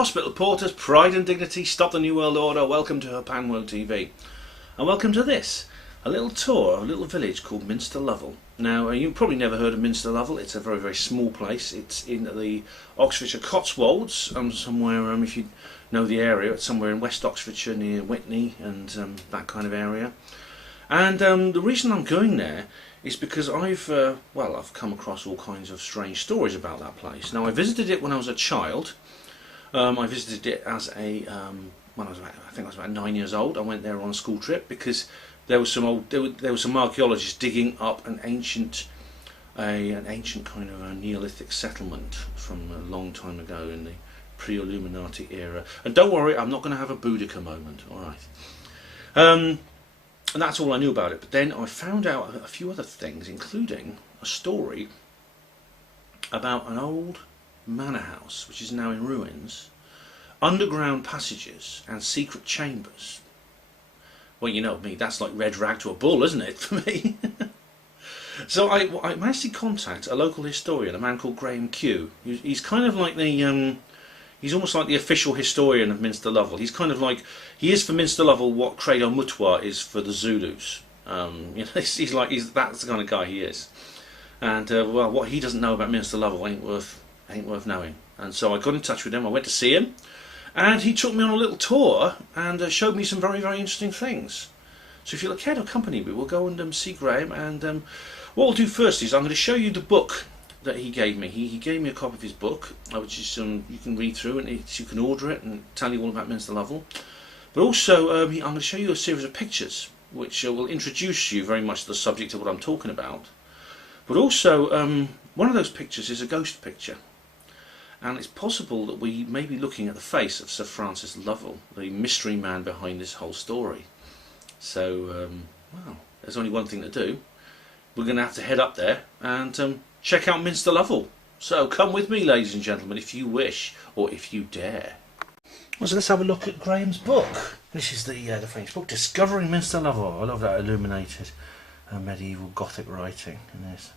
Hospital porters, pride and dignity, stop the New World Order, welcome to Paranormal TV. And welcome to this, a little tour of a little village called Minster Lovell. Now, you've probably never heard of Minster Lovell. It's a very, very small place. It's in the Oxfordshire Cotswolds, somewhere, if you know the area, it's somewhere in West Oxfordshire near Witney and that kind of area. And the reason I'm going there is because I've come across all kinds of strange stories about that place. Now, I visited it when I was a child. I visited it as a when I think I was about 9 years old. I went there on a school trip because there was some archaeologists digging up an ancient kind of a Neolithic settlement from a long time ago in the pre-Illuminati era. And don't worry, I'm not going to have a Boudica moment. All right. And that's all I knew about it. But then I found out a few other things, including a story about an old manor house which is now in ruins, underground passages and secret chambers. Well, you know me, that's like red rag to a bull, isn't it, for me? So I managed to contact a local historian, a man called Graham Q. He's kind of like the he's almost like the official historian of Minster Lovell. He's kind of like, he is for Minster Lovell what Credo Mutwa is for the Zulus. That's the kind of guy he is. And well, what he doesn't know about Minster Lovell ain't worth knowing. And so I got in touch with him. I went to see him, and he took me on a little tour and showed me some very, very interesting things. So if you'll care to accompany me, we'll go and see Graham. And what we'll do first is I'm going to show you the book that he gave me. He gave me a copy of his book, which is you can read through, and you can order it and tell you all about Minster Lovell. But also, I'm going to show you a series of pictures which will introduce you very much to the subject of what I'm talking about. But also, one of those pictures is a ghost picture. And it's possible that we may be looking at the face of Sir Francis Lovell, the mystery man behind this whole story. So, well, there's only one thing to do. We're going to have to head up there and check out Minster Lovell. So come with me, ladies and gentlemen, if you wish, or if you dare. Well, so let's have a look at Graham's book. This is the famous book, Discovering Minster Lovell. I love that illuminated medieval Gothic writing. And there's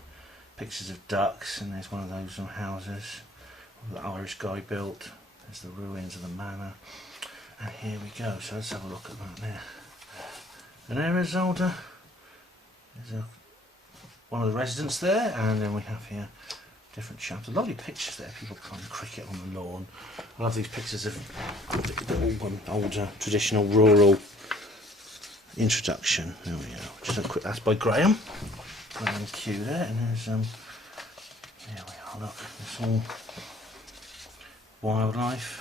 pictures of ducks, and there's one of those houses the Irish guy built. There's the ruins of the manor, and here we go. So let's have a look at that there. And there is there's one of the residents there, and then we have here different chapters. Lovely pictures there, people playing cricket on the lawn. I love these pictures of the older traditional rural introduction. There we go. Just a quick, that's by Graham Q there, and there's there we are, look, it's all wildlife.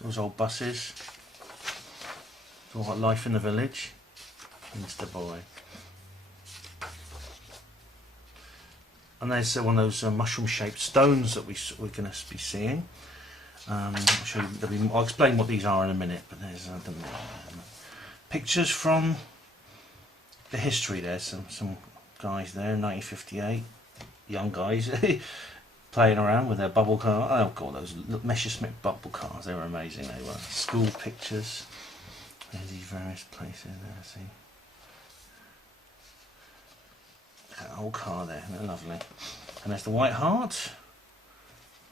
Those old buses. It's all like life in the village. Minster boy. And there's one of those mushroom-shaped stones that we're going to be seeing. I'll show you. I'll explain what these are in a minute. But there's pictures from the history. There's some guys there, 1958, young guys. Playing around with their bubble car. Oh god, those Messerschmitt bubble cars, they were amazing. They were. School pictures. There's these various places there, see. That old car there, isn't it lovely? And there's the White Hart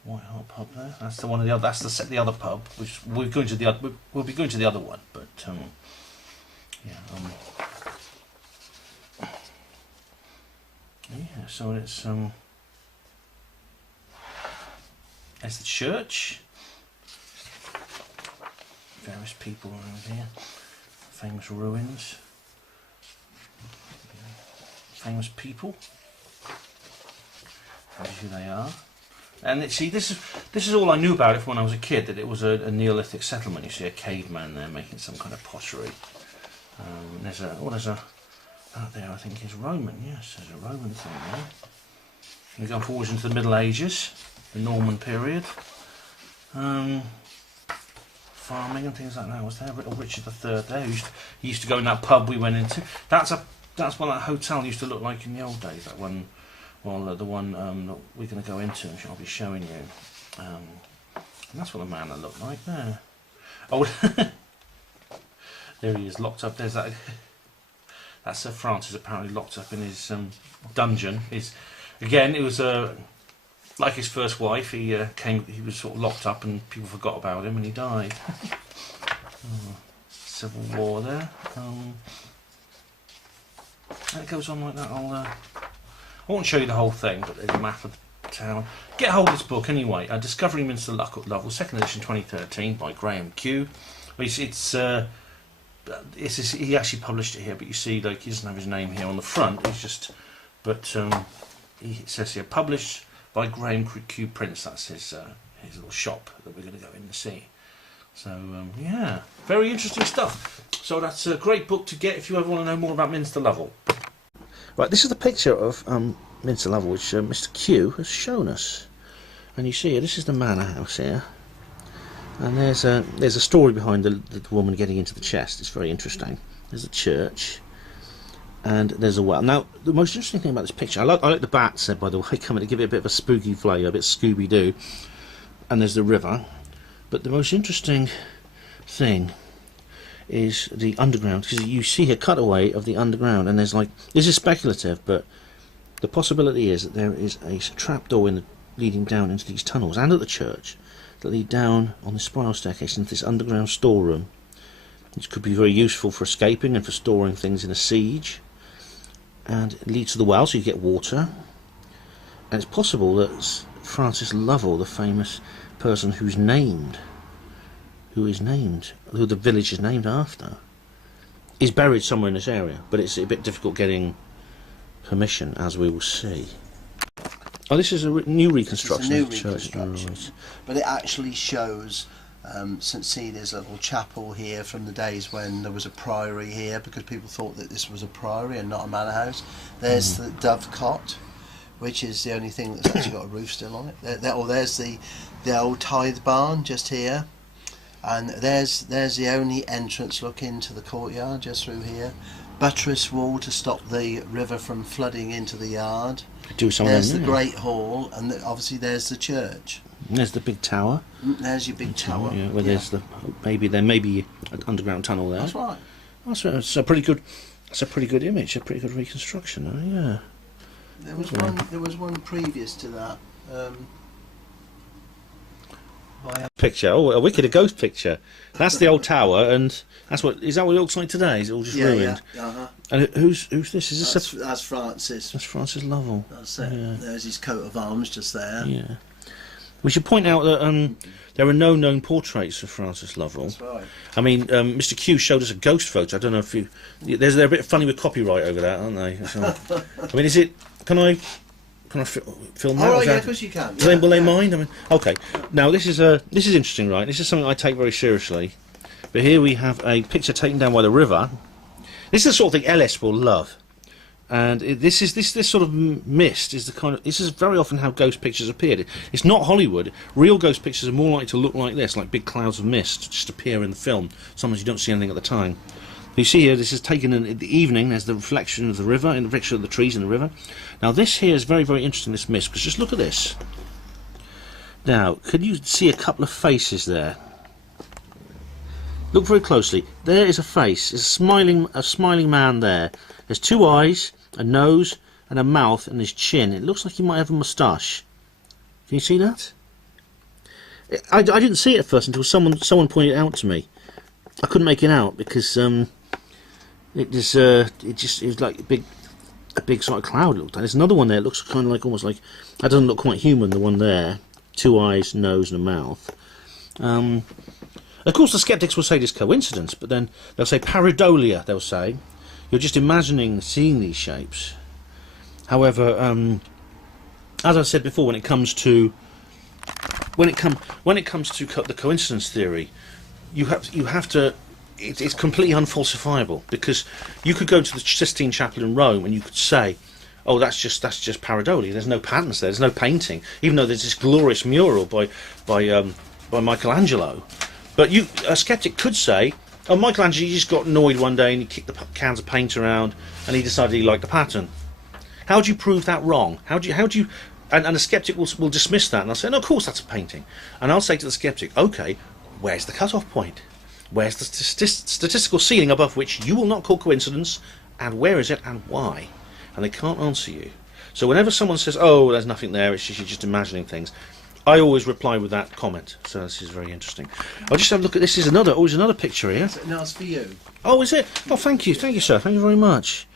pub there. That's the one of the other. That's the other pub, which we'll be going to the other one. But yeah. So it's there's the church. Various people around here. Famous ruins. Famous people. That's who they are. And see, this is all I knew about it from when I was a kid. That it was a Neolithic settlement. You see a caveman there making some kind of pottery. There's out there, I think is Roman. Yes, there's a Roman thing there. We go forwards into the Middle Ages. The Norman period, farming and things like that was there. Richard III there. He used to go in that pub we went into. That's what that hotel used to look like in the old days. That one, well, the one that we're going to go into, which I'll be showing you. And that's what the manor looked like there. Oh, there he is, locked up. There's that. That's Sir Francis apparently locked up in his dungeon. Again, it was a like his first wife, he was sort of locked up and people forgot about him and he died. Civil War there. And it goes on like that. I won't show you the whole thing, but there's a map of the town. Get hold of this book anyway. Discovering Minster Lovell, 2nd edition, 2013, by Graham Q. He actually published it here, but you see, like, he doesn't have his name here on the front. It's just, but he says here, published by Graham Q Prince. That's his little shop that we're going to go in and see. So yeah, very interesting stuff. So that's a great book to get if you ever want to know more about Minster Lovell. Right, this is the picture of Minster Lovell, which Mr. Q has shown us. And you see here, this is the manor house here. And there's a story behind the woman getting into the chest. It's very interesting. There's a church, and there's a well. Now, the most interesting thing about this picture, I like the bats, by the way, coming to give it a bit of a spooky flavour, a bit Scooby-Doo. And there's the river. But the most interesting thing is the underground, because you see a cutaway of the underground, and there's like, this is speculative, but the possibility is that there is a trapdoor leading down into these tunnels and at the church that lead down on the spiral staircase into this underground storeroom, which could be very useful for escaping and for storing things in a siege. And it leads to the well, so you get water. And it's possible that Francis Lovell, the famous person who the village is named after, is buried somewhere in this area, but it's a bit difficult getting permission, as we will see. Oh, this is a new reconstruction of the church. Right. But it actually shows St Celia's little chapel here from the days when there was a priory here, because people thought that this was a priory and not a manor house. There's the dovecot, which is the only thing that's actually got a roof still on it. There's the old tithe barn just here, and there's the only entrance look into the courtyard just through here. Buttress wall to stop the river from flooding into the yard. There's the Great Hall, and obviously there's the church. And there's the big tower. There's your big tower. Yeah, where there's there may be an underground tunnel there. That's right. That's a pretty good. That's a pretty good image. A pretty good reconstruction. Yeah. There was one previous to that. Picture. Oh, a wicked ghost picture. That's the old tower, and is that what it looks like today? Is it all just ruined? Yeah. And who's this? Is this that's Francis. That's Francis Lovell. That's it. Yeah. There's his coat of arms just there. Yeah. We should point out that there are no known portraits of Francis Lovell. That's right. I mean, Mr. Q showed us a ghost photo. I don't know if you. They're a bit funny with copyright over that, aren't they? So, I mean, is it? Can I film that? Oh, yeah, of course you can. Will they mind? I mean, okay. Now this is interesting, right? This is something I take very seriously. But here we have a picture taken down by the river. This is the sort of thing Ellis will love. And this sort of mist is the kind of. This is very often how ghost pictures appeared. It's not Hollywood. Real ghost pictures are more likely to look like this, like big clouds of mist just appear in the film. Sometimes you don't see anything at the time. You see here, this is taken in the evening. There's the reflection of the river, and the reflection of the trees in the river. Now this here is very, very interesting, this mist, because just look at this. Now, could you see a couple of faces there? Look very closely. There is a face. There's a smiling man there. There's two eyes, a nose, and a mouth, and his chin. It looks like he might have a moustache. Can you see that? I didn't see it at first until someone pointed it out to me. I couldn't make it out because it was like a big sort of cloud. It looked like. There's another one there. It looks kind of like almost like, that doesn't look quite human. The one there, two eyes, nose, and a mouth. Of course, the skeptics will say this coincidence, but then they'll say pareidolia. They'll say you're just imagining seeing these shapes. However, as I said before, when it comes to the coincidence theory, you have to. It's completely unfalsifiable, because you could go to the Sistine Chapel in Rome and you could say, "Oh, that's just pareidolia. There's no patterns there. There's no painting, even though there's this glorious mural by Michelangelo." But a skeptic could say, "Oh, Michelangelo just got annoyed one day and he kicked the cans of paint around and he decided he liked the pattern." How do you prove that wrong? How do you? And a skeptic will dismiss that, and I'll say, "No, of course that's a painting." And I'll say to the skeptic, "Okay, where's the cut-off point? Where's the statistical ceiling above which you will not call coincidence, and where is it and why?" And they can't answer you. So whenever someone says, "Oh, there's nothing there," it's just, you're just imagining things, I always reply with that comment. So this is very interesting. I'll just have a look at this. Is another. Oh, there's another picture here. No, it's for you. Oh, is it? Oh, thank you, sir. Thank you very much.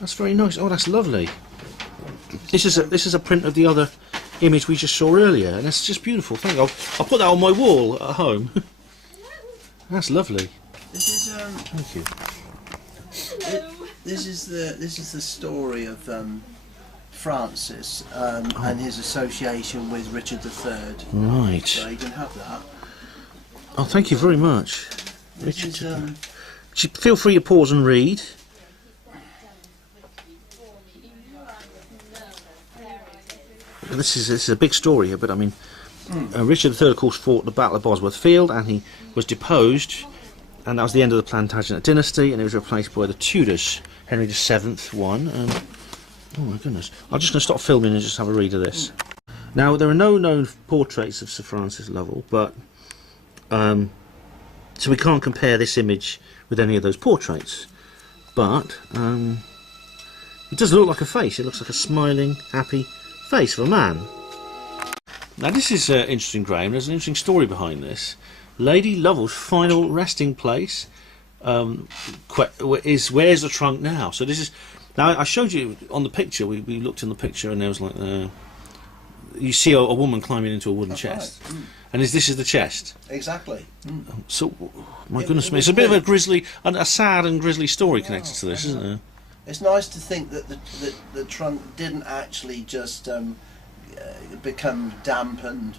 That's very nice. Oh, that's lovely. This is a print of the other image we just saw earlier, and it's just beautiful. Thank you. I'll put that on my wall at home. That's lovely. This is Thank you. This is the story of Francis and his association with Richard III. Right. So you can have that. Oh, thank you very much, This Richard. is, Feel free to pause and read. This is a big story here, but I mean, Richard III, of course, fought the Battle of Bosworth Field, and he was deposed, and that was the end of the Plantagenet dynasty, and he was replaced by the Tudors. Henry VII won, and oh my goodness! I'm just going to stop filming and just have a read of this. Now, there are no known portraits of Sir Francis Lovell, but so we can't compare this image with any of those portraits. But it does look like a face. It looks like a smiling, happy face of a man. Now this is interesting, Graham. There's an interesting story behind this. Lady Lovell's final resting place is where's the trunk now? So this is now I showed you on the picture. We looked in the picture and there was like you see a woman climbing into a wooden chest, right. And this is the chest. Exactly. So my goodness me, it's a bit of a grisly, a sad and grisly story connected to this, isn't there? It's nice to think that the trunk didn't actually just become damp and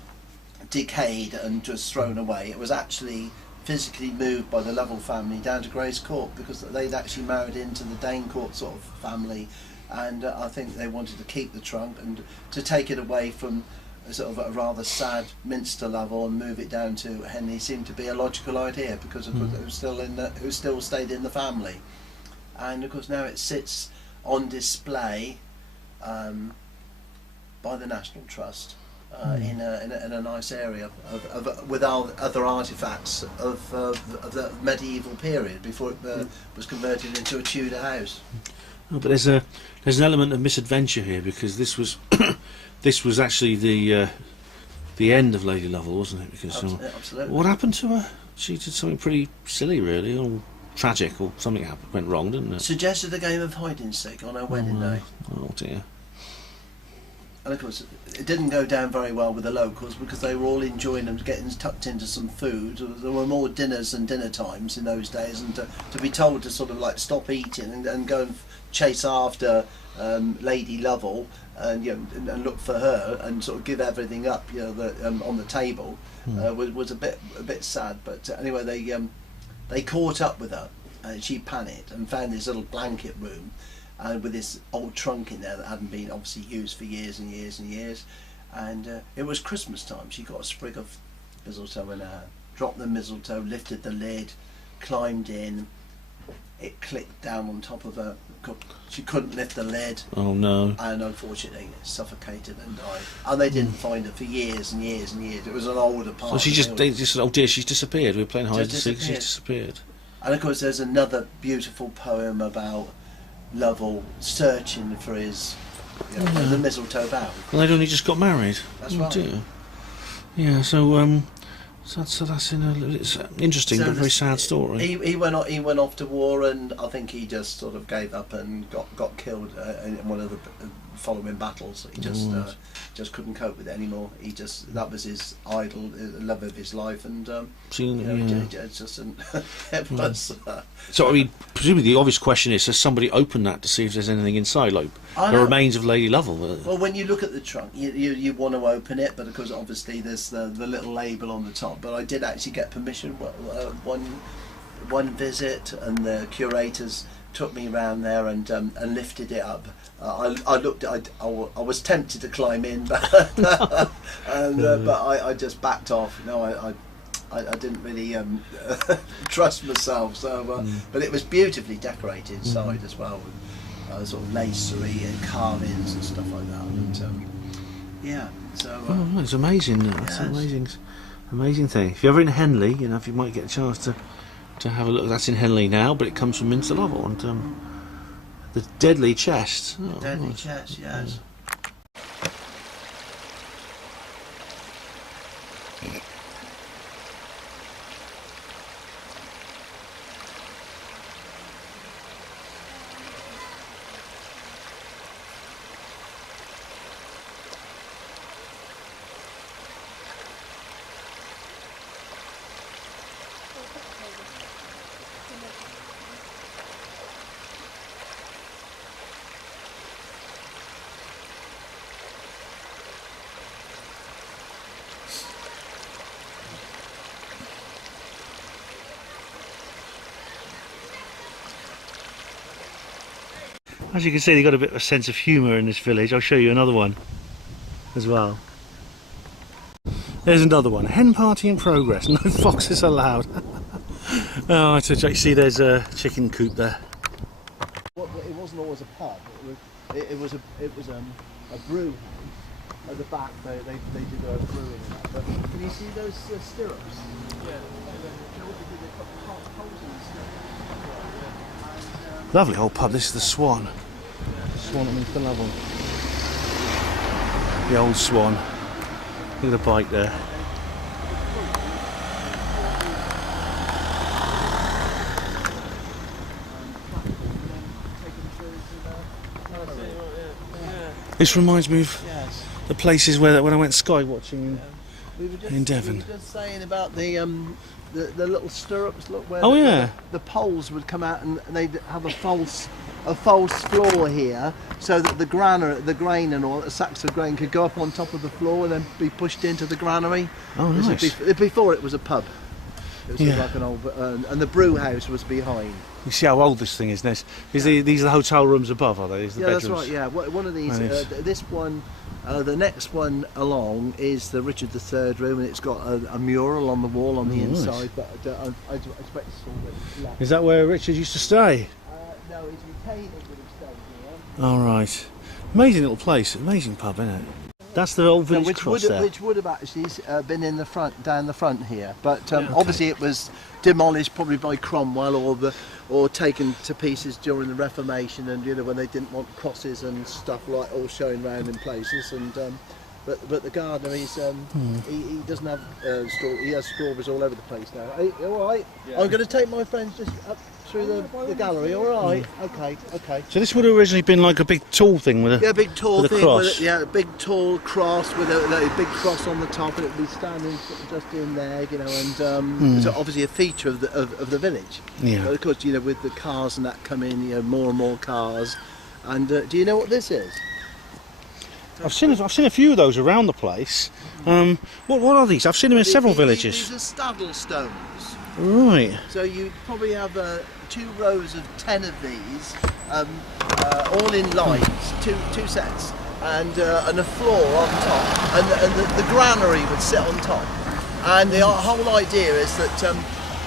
decayed and just thrown away. It was actually physically moved by the Lovell family down to Gray's Court, because they'd actually married into the Danecourt sort of family, and I think they wanted to keep the trunk and to take it away from a sort of a rather sad Minster Lovell and move it down to Henley seemed to be a logical idea, because of course it was still stayed in the family. And of course now it sits on display by the National Trust in a nice area with other artefacts of the medieval period before it was converted into a Tudor house. Oh, but there's an element of misadventure here, because this was this was actually the end of Lady Lovell, wasn't it? Because absolutely. What happened to her? She did something pretty silly, really, or tragic, or something went wrong, didn't it? Suggested a game of hide and seek on her wedding day. Oh dear. And of course, it didn't go down very well with the locals, because they were all enjoying them getting tucked into some food. There were more dinners than dinner times in those days, and to be told to sort of like stop eating and go and chase after Lady Lovell and and look for her and sort of give everything up, on the table was a bit sad. But anyway, they caught up with her, and she panicked and found this little blanket room. With this old trunk in there that hadn't been obviously used for years and years and years, and it was Christmas time. She got a sprig of mistletoe in her hand, dropped the mistletoe, lifted the lid, climbed in. It clicked down on top of her. She couldn't lift the lid. Oh no! And unfortunately, suffocated and died. And they didn't find her for years and years and years. It was an older part. So they just said, "Oh dear, she's disappeared. We were playing hide and seek. She's disappeared." And of course, there's another beautiful poem about Lovell searching for his the mistletoe bough. Well, they'd only just got married. That's right. Dear. Yeah, so that's it's interesting but very sad story. He went off to war, and I think he just sort of gave up and got killed in one of the following battles. He just couldn't cope with it anymore. That was his idol, the love of his life, and it just it was. So I mean, presumably the obvious question is: has somebody opened that to see if there's anything inside, like the remains of Lady Lovell? Well, when you look at the trunk, you want to open it, but of course, obviously, there's the little label on the top. But I did actually get permission one visit, and the curators took me around there and lifted it up. I looked. I was tempted to climb in, but but I just backed off. I didn't really trust myself. So, but it was beautifully decorated inside as well, with sort of lacery and carvings and stuff like that. And yeah, so it's amazing. That's an amazing thing. If you're ever in Henley, if you might get a chance to have a look. That's in Henley now, but it comes from Minster Lovell, and the deadly chest. Deadly chest, yes. As you can see, they've got a bit of a sense of humour in this village. I'll show you another one as well. There's another one. Hen party in progress. No foxes allowed. Oh, it's a joke. See, there's a chicken coop there. Well, it wasn't always a pub. It was a brew house. At the back, they did their brewing and that. But can you see those stirrups? Yeah. Lovely old pub. This is the Swan. Swan at Minster Lovell. The Old Swan. Look at the bike there. This reminds me of the places where when I went sky watching in Devon. We were just saying about the little stirrups. Look where the poles would come out and they'd have a false floor here, so that the grain and all the sacks of grain could go up on top of the floor and then be pushed into the granary. Oh, nice. Before it was a pub. It was like an old, and the brew house was behind. You see how old this thing is? These are the hotel rooms above, are they? These are the bedrooms? That's right. Yeah, one of these. This one, the next one along is the Richard III room, and it's got a mural on the wall on the inside. But I expect it's all left. Is that where Richard used to stay? No, his retainers would have stayed here. All right. Amazing little place. Amazing pub, isn't it? That's the old village cross there. Which would have actually been in the front, down the front here, but obviously it was demolished probably by Cromwell or taken to pieces during the Reformation, and when they didn't want crosses and stuff like all showing around in places. And but the gardener, he doesn't have he has strawberries all over the place now. Hey, all right. Yeah. I'm going to take my friends just up through the gallery. All right. Okay. So this would have originally been like a big tall thing with a big tall thing cross. A big tall cross with a big cross on the top, and it would be standing just in there, and so obviously a feature of the village. Yeah. But of course, with the cars and that come in, more and more cars. And do you know what this is? I've seen a few of those around the place. What are these? I've seen them in several villages. These are staddle stones. Right. So you probably have 2 rows of 10 of these, all in lines, two sets, and a floor on top, and the granary would sit on top. And the whole idea is that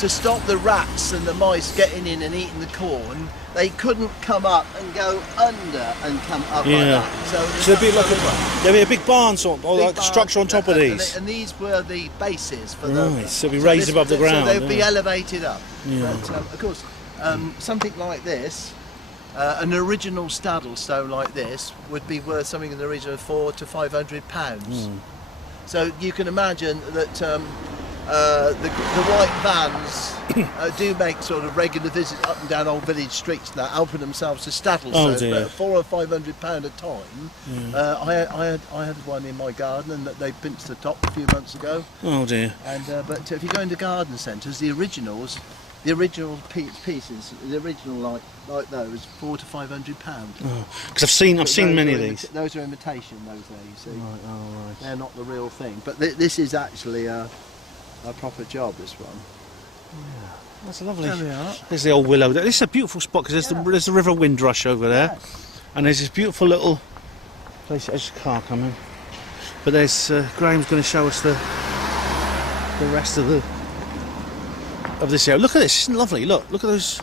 to stop the rats and the mice getting in and eating the corn, they couldn't come up and go under and come up like that. So there'd be a big barn sort of, or like structure on top of these. And these were the bases for so it'd be raised above the ground. So they'd be elevated up. Yeah. But of course, something like this, an original staddle stone like this, would be worth something in the region of £400 to £500. So you can imagine that the white vans do make sort of regular visits up and down old village streets now, helping themselves to staddle stones, but £400 or £500 a time. I had one in my garden, and they pinched the top a few months ago. Oh dear. And but if you go into garden centres, the original pieces, the original like those, £400 to £500. Because I've seen many of these. Those are imitation. Those there, you see. Right. They're not the real thing. But this is actually a proper job. This one. Yeah, that's lovely. There we are. There's the old willow. This is a beautiful spot because there's the River Windrush over there, and there's this beautiful little place. There's a car coming, but there's Graham's going to show us the rest of this area. Look at this, isn't it lovely? Look at those.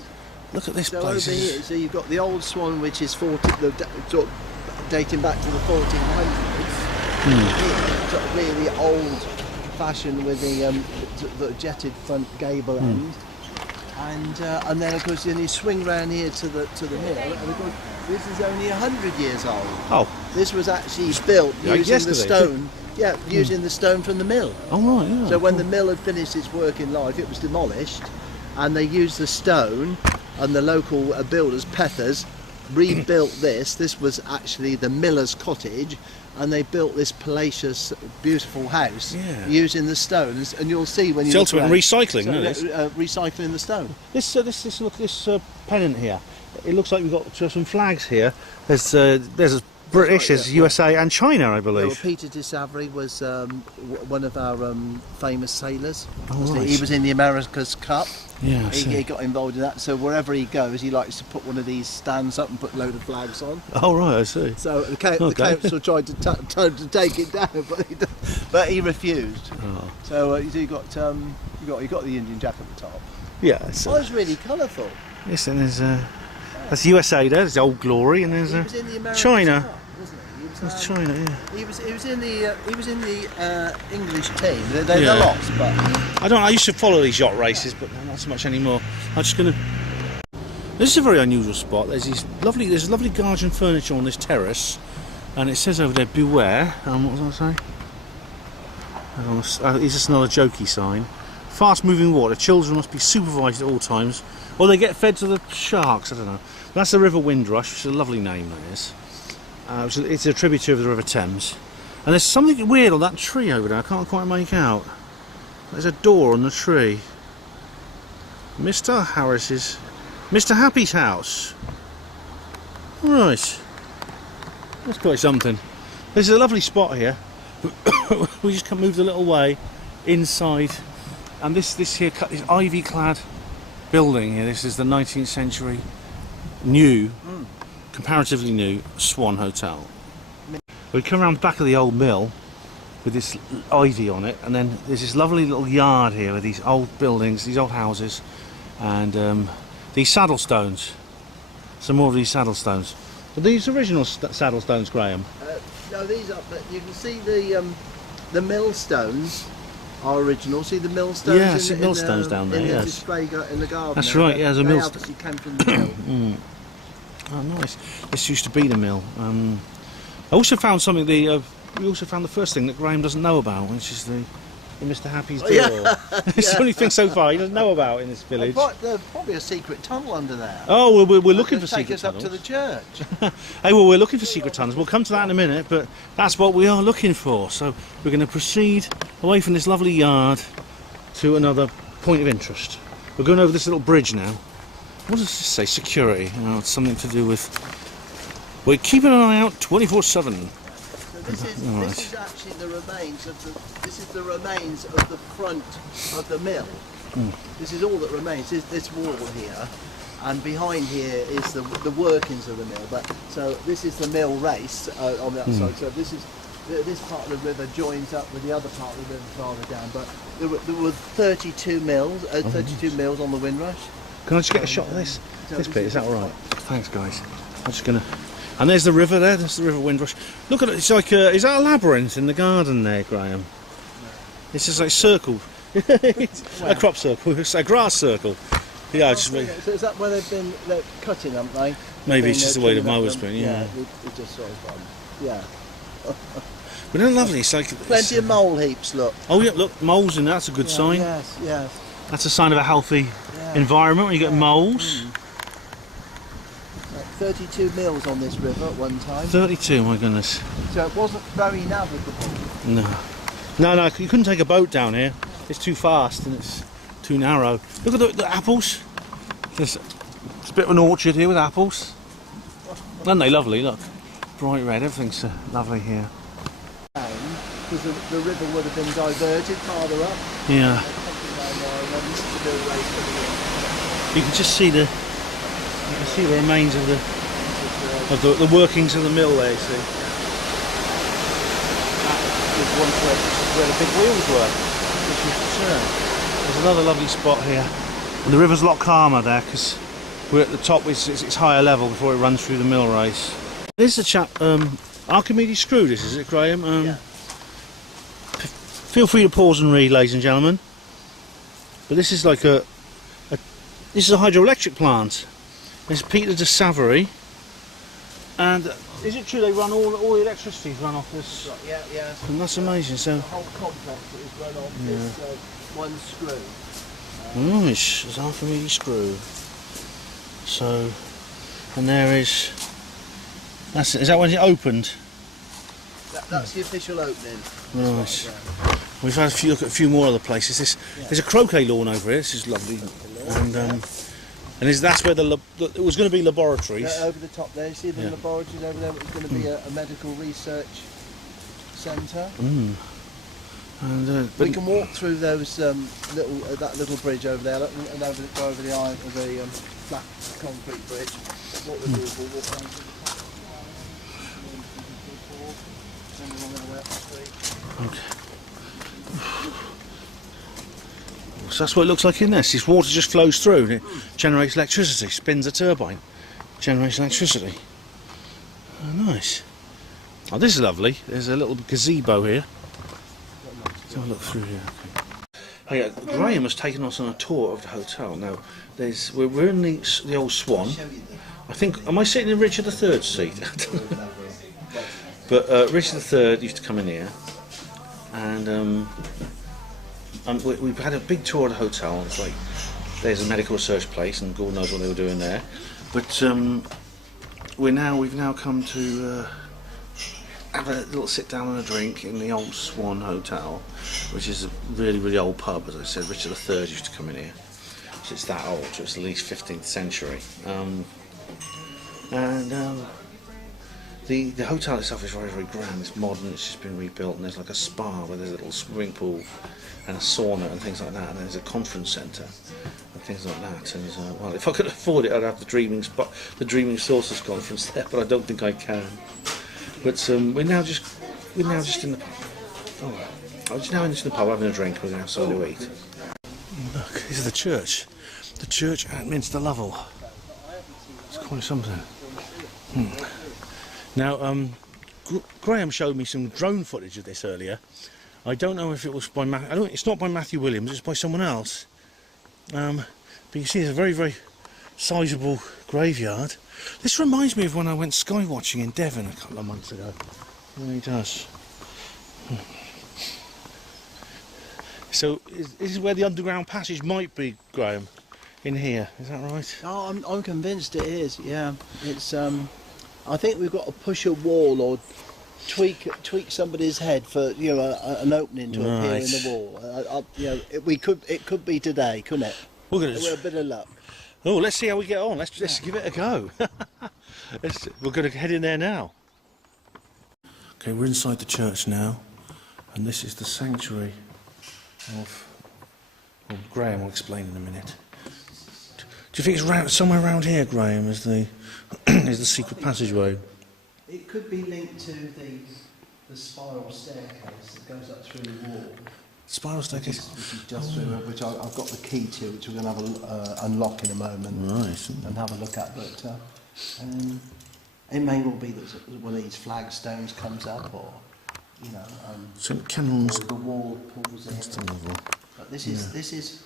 Look at this place. Over here, so you've got the Old Swan, which is dating back to the 1400s. Here, really old fashioned with the jetted front gable end, and then of course you swing round here to the mill, and of course this is only 100 years old. Oh, this was actually built using the stone Yeah, using the stone from the mill. Oh right, yeah. So when the mill had finished its working life, it was demolished, and they used the stone, and the local builders, Pethers, rebuilt this. This was actually the miller's cottage, and they built this palatial, beautiful house using the stones. And you'll see when you it's ultimate recycling, recycling the stone. This pennant here. It looks like we've got some flags here. There's British, there's USA and China, I believe. Well, Peter de Savary was one of our famous sailors. Oh, right. He was in the America's Cup. Yeah, he got involved in that. So wherever he goes, he likes to put one of these stands up and put a load of flags on. Oh right, I see. So the council tried to take it down, but he refused. Oh. So you got the Indian Jack at the top. Yeah. Oh, it's really colourful. Yes, and there's that's USA there. There's Old Glory, and there's China. Cup, wasn't he? That's China, yeah. He was in the English team. They lost, but I used to follow these yacht races, but not so much anymore. I'm just gonna. This is a very unusual spot. There's lovely garden furniture on this terrace, and it says over there, "Beware." What was I saying? Is this another jokey sign? Fast-moving water. Children must be supervised at all times, or they get fed to the sharks. I don't know. That's the River Windrush, which is a lovely name. That is. It's a tributary of the River Thames. And there's something weird on that tree over there. I can't quite make out. There's a door on the tree. Mr. Happy's house. Right. That's quite something. This is a lovely spot here. We just moved a little way inside, and this ivy-clad building here. This is the 19th century comparatively new Swan Hotel. We come around the back of the old mill with this ivy on it, and then there's this lovely little yard here with these old buildings, these old houses, and these saddle stones. Some more of these saddle stones. Are these original saddle stones, Graham? No, these are. But you can see the millstones are original. See the millstones? Yeah, I see millstones down there. In the yes. display in the garden. That's right. Yeah, there's a millstone. Obviously came from the mill. Oh, nice. This used to be the mill. I also found something. We also found the first thing that Graham doesn't know about, which is the Mr. Happy's door. Yeah. It's the only thing so far he doesn't know about in this village. There's probably a secret tunnel under there. Oh, we're looking for secret tunnels. Take us up to the church. Hey, well, we're looking for secret tunnels. We'll come to that in a minute, but that's what we are looking for. So we're going to proceed away from this lovely yard to another point of interest. We're going over this little bridge now. What does this say? Security. Oh, it's something to do with. We're keeping an eye out 24/7. So this is actually the remains of the front of the mill. This is all that remains. This wall here, and behind here is the workings of the mill. But so this is the mill race on the outside. So this part of the river joins up with the other part of the river farther down. But there were 32 mills on the Windrush. Can I just get a shot of this bit? Is that all right? Thanks, guys. I'm just gonna. And there's the river there. There's the River Windrush. Look at it. It's like is that a labyrinth in the garden there, Graham? No. It's just like circled. It's a crop circle. It's a grass circle. Yeah. So is that where they're cutting, haven't they? Maybe it's just the way the mower's been. Yeah. It just sort of yeah. But isn't it lovely? It's like plenty of mole heaps. Look. Oh yeah, look, moles in that's a good sign. Yes. That's a sign of a healthy environment when you get moles. 32 mills on this river at one time. 32, my goodness. So it wasn't very navigable. No, you couldn't take a boat down here. It's too fast and it's too narrow. Look at the apples. There's a bit of an orchard here with apples. Aren't they lovely? Look, bright red. Everything's lovely here. Because the river would have been diverted farther up. Yeah. You can just see the remains of the workings of the mill there. You see. That is where the big wheels were. Which was the turn. There's another lovely spot here, and the river's a lot calmer there because we're at the top. It's higher level before it runs through the mill race. This is a chap. Archimedes screw. This is it, Graham. Yeah. Feel free to pause and read, ladies and gentlemen. But this is like this is a hydroelectric plant. There's Peter de Savary, and Is it true they run all the electricity's run off this? Yeah, yeah. And that's amazing. So the whole complex is run off this one screw. Nice, it's half a meaty screw. So, and there is. Is that when it opened? That's the official opening. Nice. We've had look at a few more other places. There's a croquet lawn over here. This is lovely, and that's where it was going to be laboratories. Over the top there, you see the laboratories over there. It was going to be a medical research centre. And we can walk through those that little bridge over there, and go over the flat concrete bridge. What we'll do is we'll walk down to the top. Okay. So that's what it looks like in this. This water just flows through and it generates electricity, spins a turbine, generates electricity. Oh, nice. Oh, this is lovely. There's a little gazebo here. Let's have a look through here. Okay. Oh, yeah, Graham has taken us on a tour of the hotel. Now, we're in the Old Swan. I think, am I sitting in Richard III's seat? But Richard III used to come in here, and we've had a big tour of the hotel. It's like there's a medical research place, and God knows what they were doing there. But we've now come to have a little sit down and a drink in the Old Swan Hotel, which is a really, really old pub. As I said, Richard III used to come in here, so it's that old. So it's at least 15th century. The hotel itself is very, very grand. It's modern. It's just been rebuilt, and there's like a spa where there's a little swimming pool and a sauna and things like that. And there's a conference centre and things like that. And well, if I could afford it, I'd have the Dreaming Saucers conference there, but I don't think I can. But we're now just in the pub. Oh, I'm just now in the pub having a drink. We're going to have something to eat. Look, this is the church at Minster Lovell. It's quite something. Now, Graham showed me some drone footage of this earlier. I don't know if it was by it's not by Matthew Williams, it's by someone else. But you see, it's a very, very sizable graveyard. This reminds me of when I went sky watching in Devon a couple of months ago. It really does. So, this is where the underground passage might be, Graham, in here. Is that right? Oh, I'm convinced it is. Yeah, it's. I think we've got to push a wall or tweak somebody's head for an opening to appear in the wall. It could be today, couldn't it? With a bit of luck. Oh, let's see how we get on. Let's give it a go. We're going to head in there now. Okay, we're inside the church now, and this is the sanctuary of. Well, Graham will explain in a minute. Do you think it's somewhere around here, Graham, is the secret passageway? It could be linked to the spiral staircase that goes up through the wall. Spiral staircase? Which is just through, which I've got the key to, which we're going to have unlock in a moment. Right. And have a look at. But it may well be that one of these flagstones comes up, or St Kennel's. The wall pulls in. But this is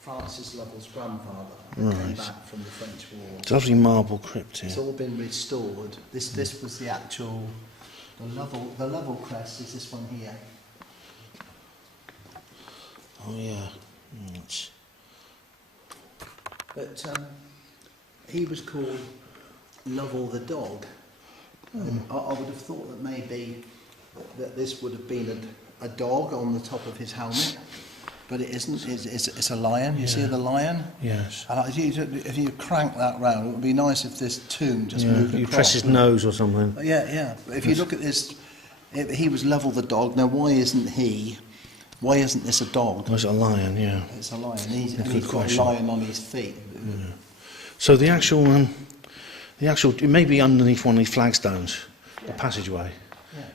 Francis Lovell's grandfather, who came back from the French War. It's a lovely marble crypt here. It's all been restored. This was the actual the Lovell crest is this one here. Oh yeah. But he was called Lovell the dog. I would have thought that maybe that this would have been a dog on the top of his helmet. But it isn't. It's a lion. You see the lion? Yes. And if you crank that round, it would be nice if this tomb just moved across. You press his nose or something. Yeah. But if you look at this, he was Lovell the dog. Now, why isn't this a dog? Oh, it's a lion. Yeah. It's a lion. He's got a lion on his feet. Yeah. So the actual, it may be underneath one of these flagstones, the passageway,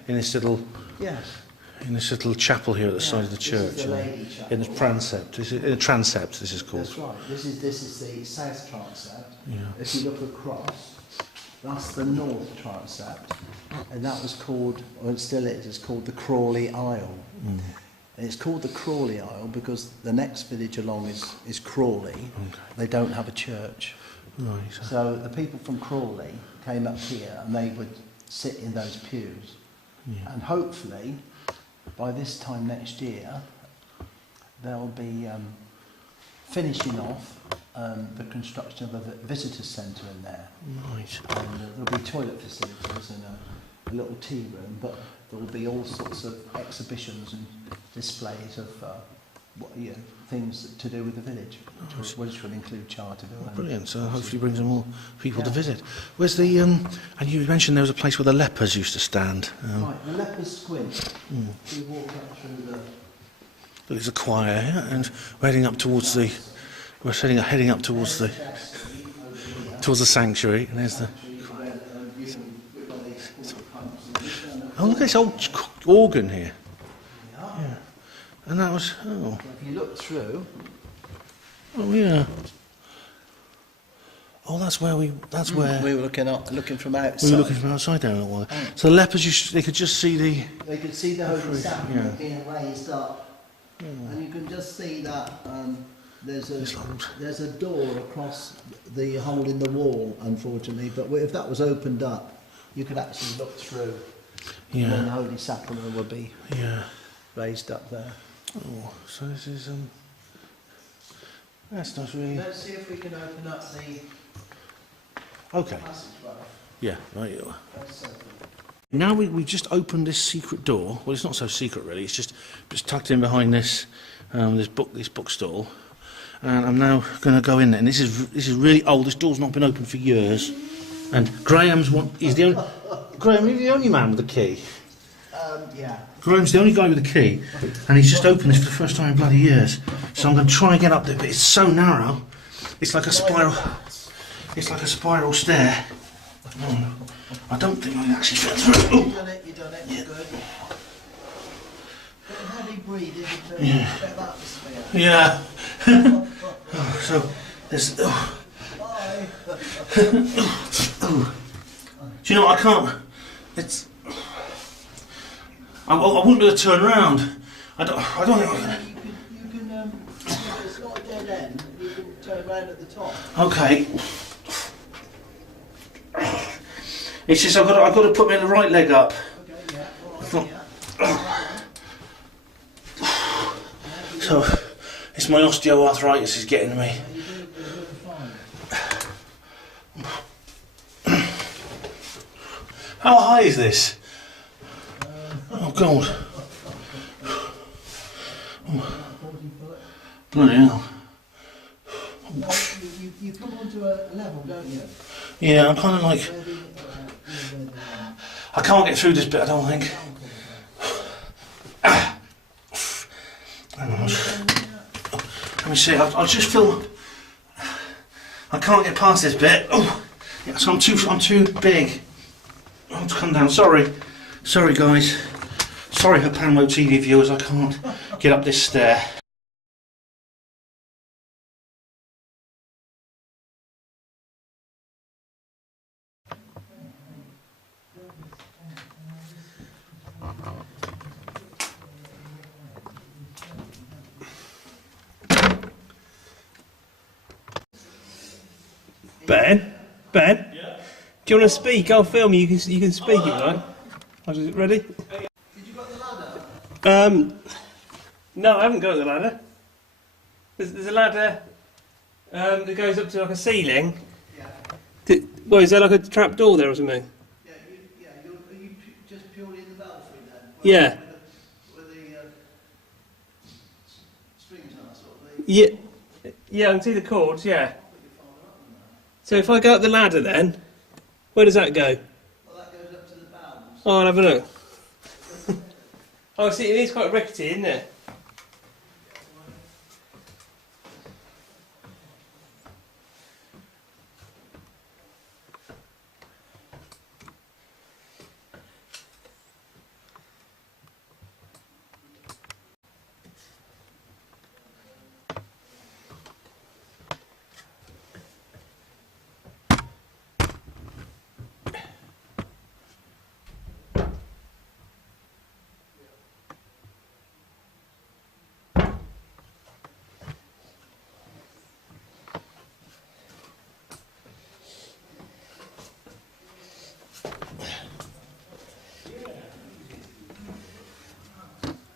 in this little. Yes. In this little chapel here at the side of the church, in the transept. Transept, this is called. That's right. This is the south transept. Yeah. If you look across, that's the north transept, and that was called, or it still is, it's called the Crawley Isle. And it's called the Crawley Isle because the next village along is Crawley. Okay. They don't have a church. Right. So the people from Crawley came up here and they would sit in those pews. Yeah. And hopefully, by this time next year, they'll be finishing off the construction of a visitor centre in there. Right. And there'll be toilet facilities and a little tea room, but there will be all sorts of exhibitions and displays of things to do with the village, which will include Charterville. Oh, brilliant. So hopefully brings some more people to visit. Where's the and you mentioned there was a place where the lepers used to stand. Right, the lepers squint. We walk up through the. There's a choir here, and we're heading up towards the. We're heading up towards the sanctuary, and there's the. Oh, look at this old organ here. Yeah. And that was If you look through. Oh yeah. Oh, that's where we were looking from outside. We were looking from outside there. So the lepers, they could just see the. They could see the Holy Sacrament being raised up, and you can just see that there's a door across the hole in the wall, unfortunately. But if that was opened up, you could actually look through. Yeah. And then the Holy Sacrament would be raised up there. Oh, so this is that's not really. Let's see if we can open up the Okay. passageway. Yeah, right you are. Now we just opened this secret door. Well, it's not so secret really. It's just tucked in behind this this bookstall, and I'm now going to go in there. And this is really old. This door's not been opened for years. And Graham, you're the only man with the key. Yeah. Graham's the only guy with the key, and he's just opened this for the first time in bloody years. So I'm going to try and get up there, but it's so narrow. It's like a spiral. It's like a spiral stair. I don't think I can actually fit through. You've done it. You're good. Bit of heavy breathing. Bit of atmosphere. Yeah. So there's. Bye. Do you know what? I can't. It's. I wouldn't be able to turn around. I don't think I can. You can. It's not a dead end. You can turn around at the top. Okay. It's just I've got to put my right leg up. Okay. Yeah. All right. So it's my osteoarthritis is getting to me. How high is this? Oh God. Bloody hell. You come onto a level, don't you? Yeah, I'm kind of like. I can't get through this bit, I don't think. Hang on. Let me see, I'll just film. I can't get past this bit. Oh, yeah, so I'm too big. I'll come down. Sorry guys. Sorry, Paranormal TV viewers. I can't get up this stair. Ben? Yeah. Do you want to speak? I'll film you. You can speak if you like. Ready? Did you got the ladder? No, I haven't got the ladder. There's a ladder that goes up to like a ceiling. Yeah. Well, is there like a trap door there or something? Yeah. Are you just purely in the belfry then? Yeah. Where the strings are sort of. Yeah, I can see the cords. Yeah. So if I go up the ladder, then where does that go? Well, that goes up to the bows. Oh, I'll have a look. Oh, see, it is quite rickety, isn't it?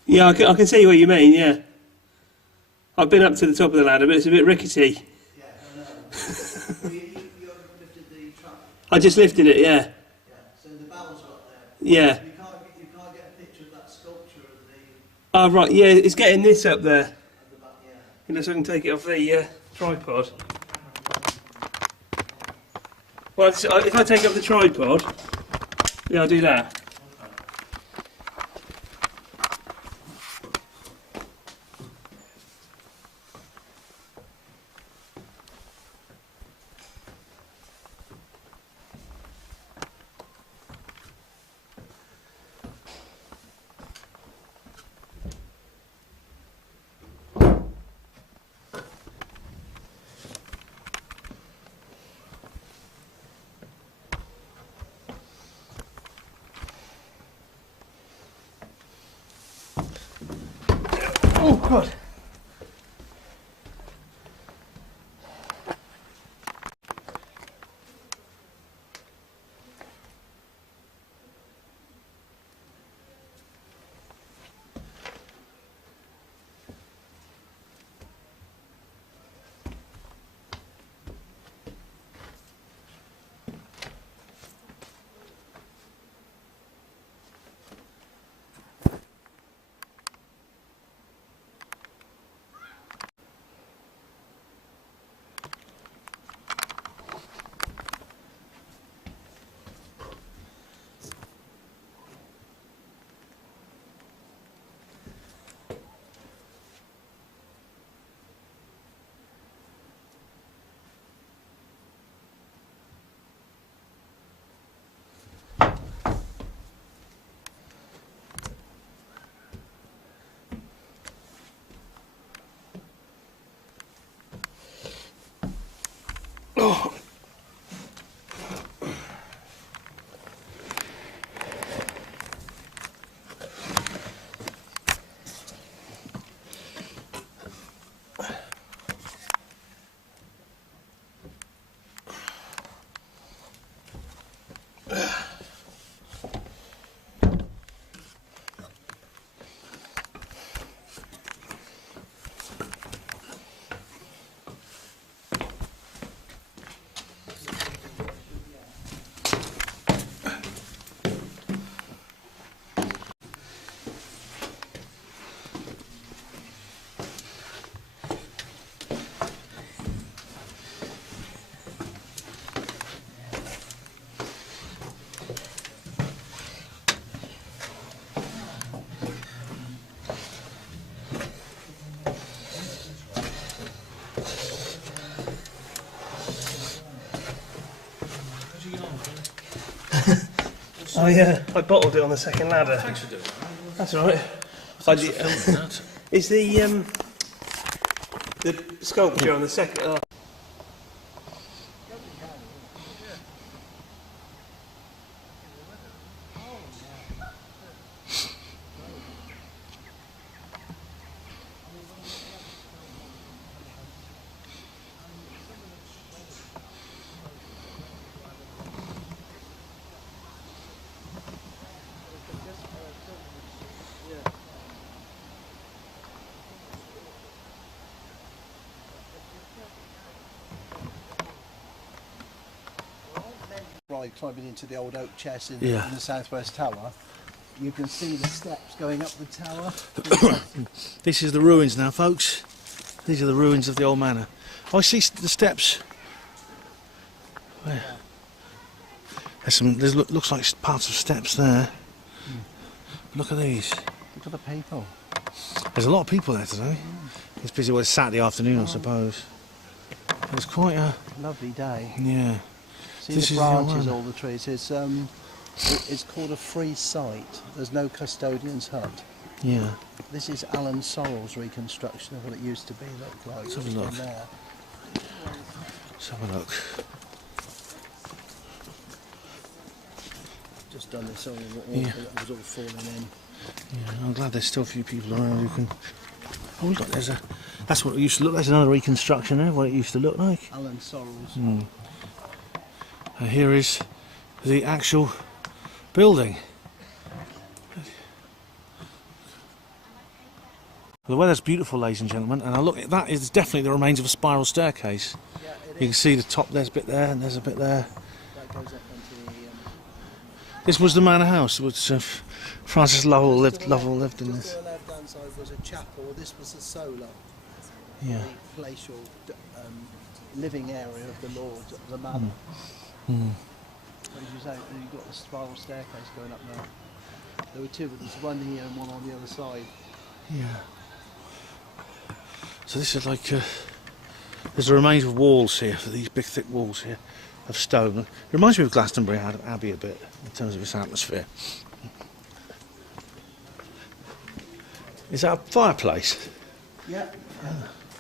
Yeah, I can see what you mean, yeah. I've been up to the top of the ladder, but it's a bit rickety. Yeah, I know. you lifted the trap? I just lifted it, yeah. Yeah, so the bell's got there. Yeah. You can't get a picture of that sculpture of the... Oh, right, yeah, it's getting this up there. At the back, yeah. Unless I can take it off the tripod. Well, if I take off the tripod, yeah, I'll do that. Oh, God. Oh. I bottled it on the second ladder. Thanks for doing that. That's all right. Thanks for filming that. It's the sculpture on the second. Oh. Right, climbing into the old oak chest in Yeah. the southwest tower, you can see the steps going up the tower. This is the ruins now, folks. These are the ruins of the old manor. Oh, I see the steps. Where? There's looks like parts of steps there. Look at these. Look at the people. There's a lot of people there today. It's busy. Well, it's Saturday afternoon, I suppose. It's quite a Lovely day. yeah. See This the is the old branches, one. all the trees. It's called a free site. There's no custodian's hut. Yeah. This is Alan Sorrell's reconstruction of what it used to be like. Let's have a look. from there. Let's have a look. Just done this all, Yeah. it was all falling in. Yeah, I'm glad there's still a few people around who can. Oh, look, that's what it used to look. There's another reconstruction there. What it used to look like. Alan Sorrell's. And here is the actual building. Well, the weather's beautiful, ladies and gentlemen, and I look, that is definitely the remains of a spiral staircase. Yeah, You can see the top, there's a bit there, and there's a bit there. That goes up onto the... This was the manor house, which Francis Lovell lived in this. To the left-hand side was a chapel. This was the solar, Yeah. the palatial living area of the Lord, the manor. Mm. As you say, you've got the spiral staircase going up there. There were two, but there's one here and one on the other side. Yeah. So this is like, there's the remains of walls here, for these big thick walls here, of stone. It reminds me of Glastonbury Abbey a bit, in terms of its atmosphere. Is that a fireplace? Yeah.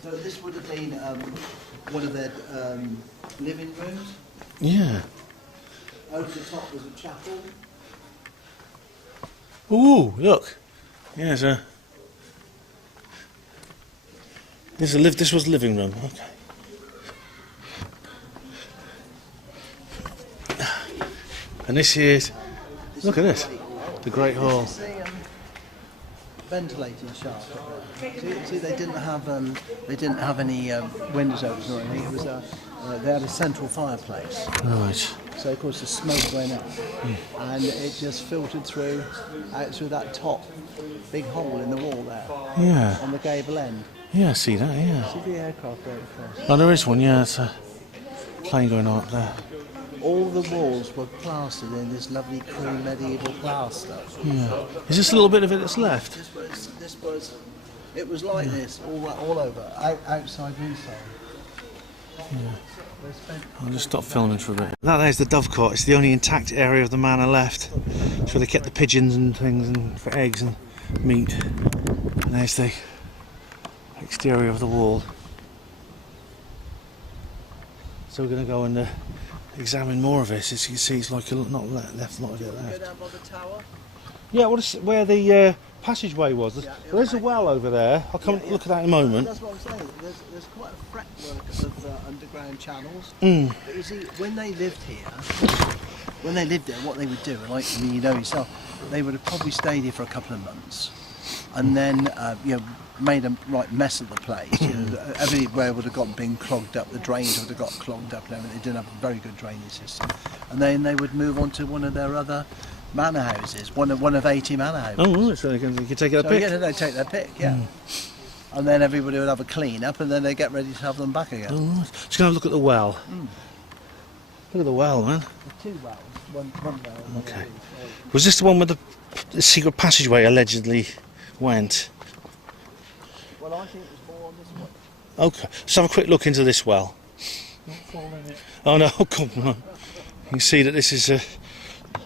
So this would have been one of their living rooms. Yeah. Over the top was a chapel. Ooh, look. Yeah, this was the living room. Okay. And this is, look at this, the Great Hall. This is a ventilating shaft up there. See, they didn't have any windows open or anything. It was they had a central fireplace. Right. So of course the smoke went up, and it just filtered through out through that top big hole in the wall there. Yeah. On the gable end. Yeah, I see that, yeah. See the aircraft going across. Oh, there is one, yeah, it's a plane going on up there. All the walls were plastered in this lovely cream medieval plaster. Yeah. Is this a little bit of it that's left? It was like this all over, outside and inside. Yeah. I'll just stop filming for a bit. That there's the dovecot. It's the only intact area of the manor left. It's where they kept the pigeons and things, and for eggs and meat. And there's the exterior of the wall. So we're going to go and examine more of this. As you can see, it's like not left, not a bit left. Go down by the tower. Yeah, where the passageway was. Yeah, There's a well over there. I'll come look at that in a moment. That's what I'm saying. There's quite a fretwork of underground channels. Mm. But you see, when they lived there, what they would do, and like you know yourself, they would have probably stayed here for a couple of months, and then made a right mess of the place. Everywhere would have been clogged up. The drains would have got clogged up, and everything. They didn't have a very good drainage system, and then they would move on to one of their other manor houses, one of 80 manor houses. Oh, right, so you can take their pick. Yeah, they take their pick, yeah. And then everybody would have a clean up, and then they get ready to have them back again. Oh, right. Just going to look at the well. Look at the well, man. There's two wells, one well. Okay. Was this the one where the secret passageway allegedly went? Well, I think it was more on this one. Okay, let's have a quick look into this well. Don't fall in it. Oh no, come on. You can see that this is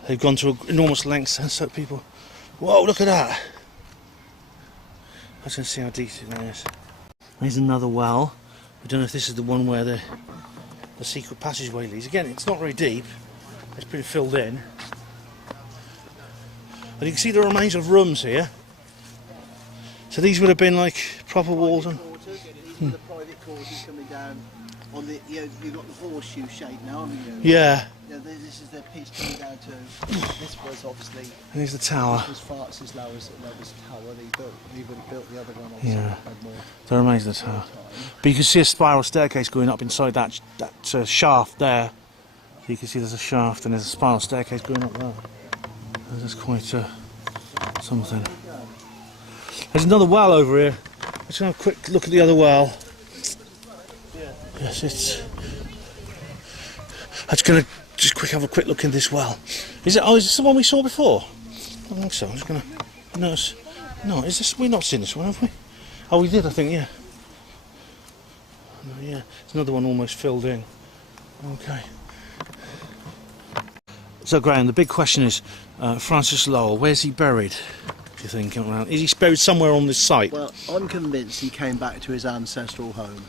they've gone to enormous lengths, and so people. Whoa, look at that! I can see how deep it is. There's another well. I don't know if this is the one where the secret passageway leads. Again, it's not very deep. It's pretty filled in. And you can see the remains of rooms here. So these would have been like proper walls. And These are the private quarters coming down on the. You've got the horseshoe shape now, haven't you? yeah. This is the piece coming down to. This was obviously. And here's the tower. This was Francis Lovell's tower that he built. He would have built the other one. Obviously, Yeah. had more The remains of the tower. But you can see a spiral staircase going up inside that shaft there. So you can see there's a shaft and there's a spiral staircase going up there. And there's quite something. There's another well over here. Let's have a quick look at the other well. Yes, it's. I'm just going to have a quick look in this well. Is this the one we saw before? I don't think so. I'm just going to notice. No, is this? We've not seen this one, have we? Oh, we did, I think, yeah. Oh, yeah, there's another one almost filled in. Okay. So, Graham, the big question is, Francis Lovell, where's he buried, do you think? Is he buried somewhere on this site? Well, I'm convinced he came back to his ancestral home.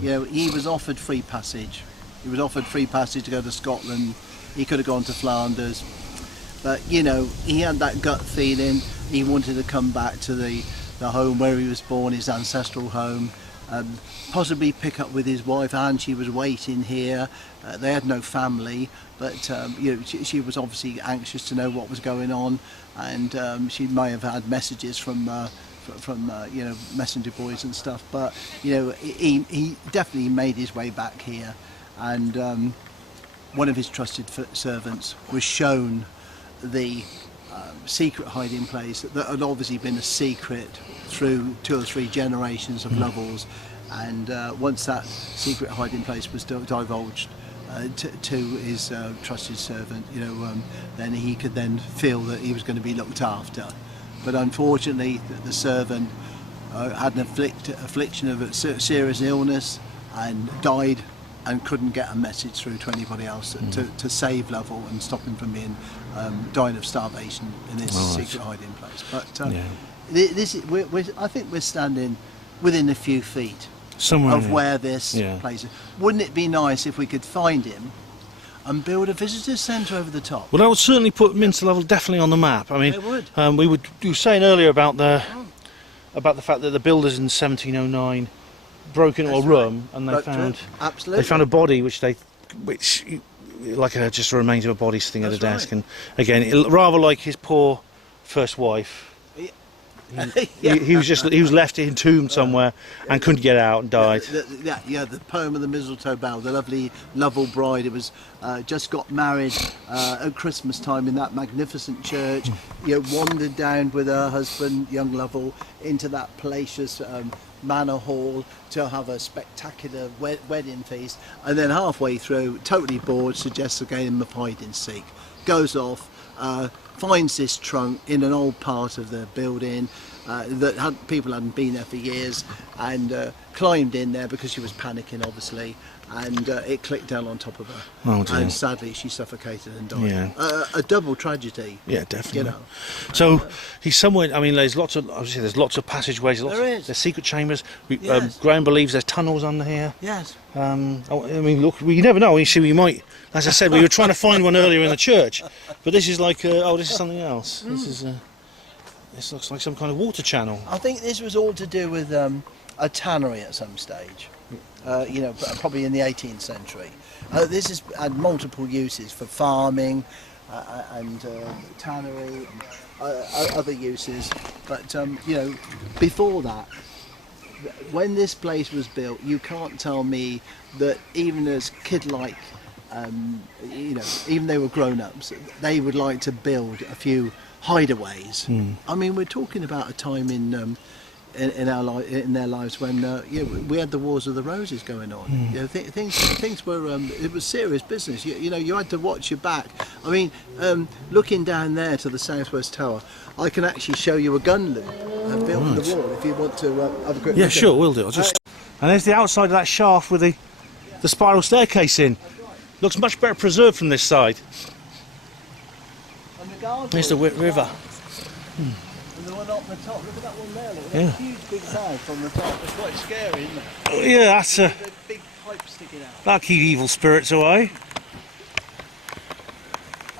He was offered free passage. He was offered free passage to go to Scotland. He could have gone to Flanders. But, he had that gut feeling. He wanted to come back to the home where he was born, his ancestral home. Possibly pick up with his wife, and she was waiting here. They had no family, but she was obviously anxious to know what was going on, and she may have had messages from from you know, messenger boys and stuff. But you know, he definitely made his way back here, and one of his trusted servants was shown the secret hiding place that had obviously been a secret through 2 or 3 generations of Lovells, and once that secret hiding place was divulged to his trusted servant, you know, then he could then feel that he was going to be looked after. But unfortunately, the servant had an affliction of a serious illness and died, and couldn't get a message through to anybody else to save Lovell and stop him from being dying of starvation in this secret hiding place. But this is, I think we're standing within a few feet somewhere of where this place is. Wouldn't it be nice if we could find him and build a visitor centre over the top? Well, that would certainly put Minster Lovell definitely on the map. I mean, it would. You were saying earlier about the fact that the builders in 1709 broke into a room and they found a body which just a remains of a body sitting at a desk, and again, rather like his poor first wife. He was left entombed somewhere and couldn't get out and died. The poem of the mistletoe bough, the lovely Lovell bride. It was just got married at Christmas time in that magnificent church. You know, wandered down with her husband, young Lovell, into that palatial Manor hall to have a spectacular wedding feast, and then halfway through, totally bored, suggests a game of hide and seek. Goes off. Finds this trunk in an old part of the building that people hadn't been there for years, and climbed in there because she was panicking, obviously, and it clicked down on top of her. Oh dear. And sadly she suffocated and died. Yeah. A double tragedy. Yeah, definitely. You know. So he's somewhere. I mean, there's lots of passageways. There's secret chambers. Graham believes there's tunnels under here. Yes. I mean, look, you never know. You see, we might. As I said, we were trying to find one earlier in the church, but this is like, this is something else. This is, this looks like some kind of water channel. I think this was all to do with a tannery at some stage. You know, probably in the 18th century. This has had multiple uses for farming and tannery, and other uses. But you know, before that, when this place was built, you can't tell me that even as kid-like, you know, even they were grown-ups, they would like to build a few hideaways. I mean, we're talking about a time in their lives when we had the Wars of the Roses going on. You know, things were it was serious business. You know, you had to watch your back. I mean, looking down there to the southwest tower, I can actually show you a gun loop built in the wall if you want to have a quick look. Yeah, sure, we'll do. And there's the outside of that shaft with the spiral staircase in. Looks much better preserved from this side. There's the river. And the one up the top, look at that one there, look at that huge big house on the top. It's quite scary, isn't it? Oh, yeah, that's a big pipe sticking out. That'll keep evil spirits away.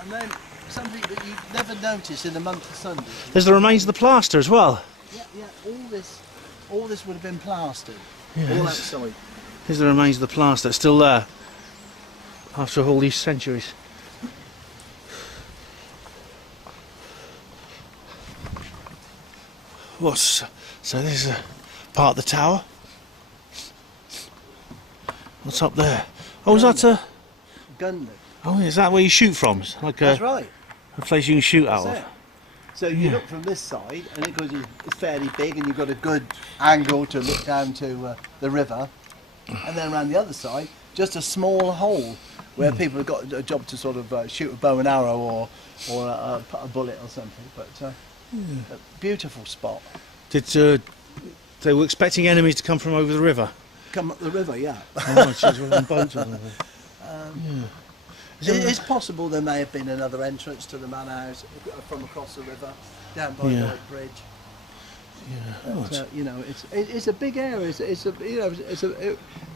And then something that you never notice in the month of Sunday. There's the remains of the plaster as well. Yeah, all this would have been plastered. Yeah, all outside. Here's the remains of the plaster, still there after all these centuries. So this is a part of the tower. What's up there? Oh, is that a gun loop? Oh, is that where you shoot from? It's like That's right. A place you can shoot out of. So you look from this side, and it goes, it's fairly big, and you've got a good angle to look down to the river, and then around the other side, just a small hole where people have got a job to sort of shoot a bow and arrow or a bullet or something. But a beautiful spot. They were expecting enemies to come from over the river? Come up the river, yeah. Oh, she's on boats or something. It's possible there may have been another entrance to the manor house from across the river, down by the White Bridge. Yeah. But, you know, it's a big area.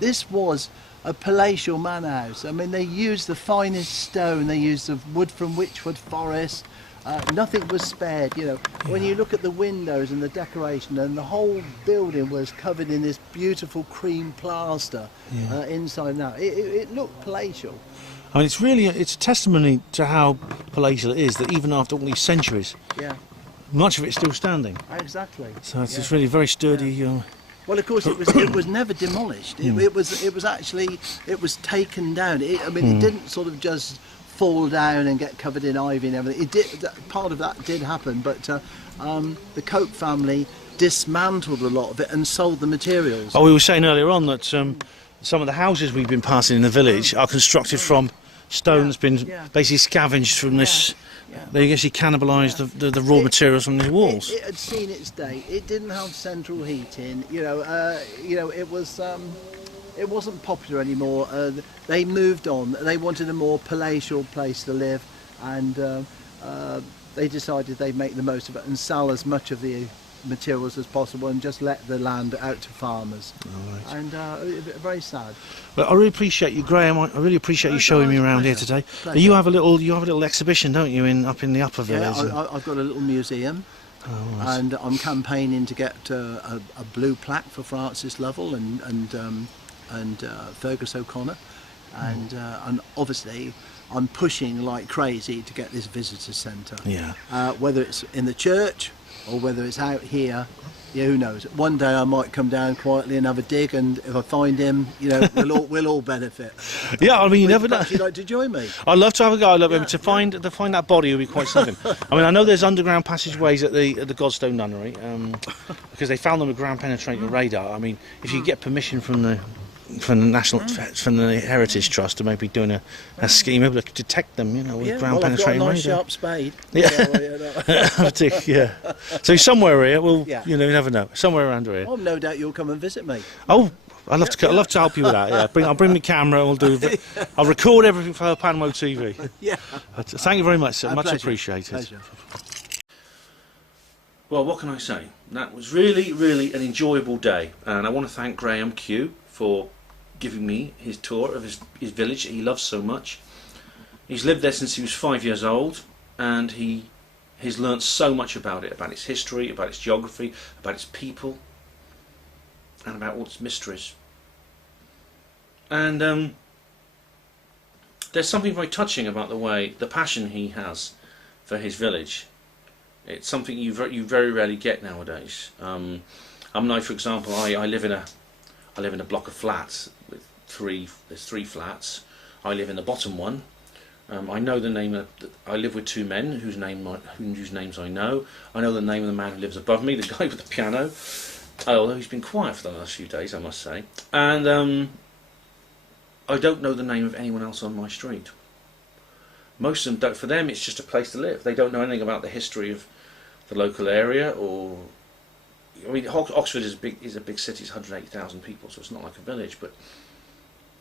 This was a palatial manor house. I mean, they used the finest stone. They used the wood from Wychwood Forest. Nothing was spared. You know, when you look at the windows and the decoration, and the whole building was covered in this beautiful cream plaster inside and out. It looked palatial. I mean, it's a testimony to how palatial it is that even after all these centuries, much of it's still standing. Exactly. So it's just really very sturdy. Well, of course, it was never demolished. It was actually taken down. I mean, it didn't sort of just fall down and get covered in ivy and everything. It did. Part of that did happen, but the Coke family dismantled a lot of it and sold the materials. Oh, we were saying earlier on that some of the houses we've been passing in the village are constructed from stone that's been basically scavenged from this. They actually cannibalised the raw materials from the walls. It had seen its day. It didn't have central heating. It wasn't popular anymore. They moved on. They wanted a more palatial place to live, and they decided they'd make the most of it and sell as much of the materials as possible and just let the land out to farmers. Right. And very sad. Well, I really appreciate you, Graham. I really appreciate you showing me around here today. Pleasure. You have a little exhibition, don't you, up in the upper village? Yeah, I've got a little museum. Oh, nice. And I'm campaigning to get a blue plaque for Francis Lovell and Fergus O'Connor, and obviously I'm pushing like crazy to get this visitor centre. Yeah. Whether it's in the church or whether it's out here, who knows? One day I might come down quietly and have a dig, and if I find him, we'll all benefit. Yeah, I mean, you never know. Would you like to join me? I'd love to have a go. I'd love to find that body would be quite something. I mean, I know there's underground passageways at the Godstone Nunnery because they found them with ground penetrating radar. I mean, if you get permission from the Heritage Trust to maybe doing a scheme, able to detect them, with ground penetrating I've got a nice radar. sharp spade. Yeah. So somewhere here, you never know. Somewhere around here. Oh, no doubt you'll come and visit me. Oh, I'd love to help you with that. Yeah, I'll bring my camera. I'll record everything for Paranormal TV. Yeah. Thank you very much, sir. Much pleasure. appreciated. Pleasure. Well, what can I say? That was really, really an enjoyable day, and I want to thank Graham Q for giving me his tour of his village that he loves so much. He's lived there since he was 5 years old, and he's learnt so much about it, about its history, about its geography, about its people, and about all its mysteries. And there's something very touching about the passion he has for his village. It's something you very rarely get nowadays. For example, I live in a block of flats with there's three flats. I live in the bottom one. I know the name I live with two men whose names I know. I know the name of the man who lives above me, the guy with the piano. Although he's been quiet for the last few days, I must say. And I don't know the name of anyone else on my street. Most of them don't. For them, it's just a place to live. They don't know anything about the history of the local area, or I mean, Oxford is a big city. It's 180,000 people, so it's not like a village, but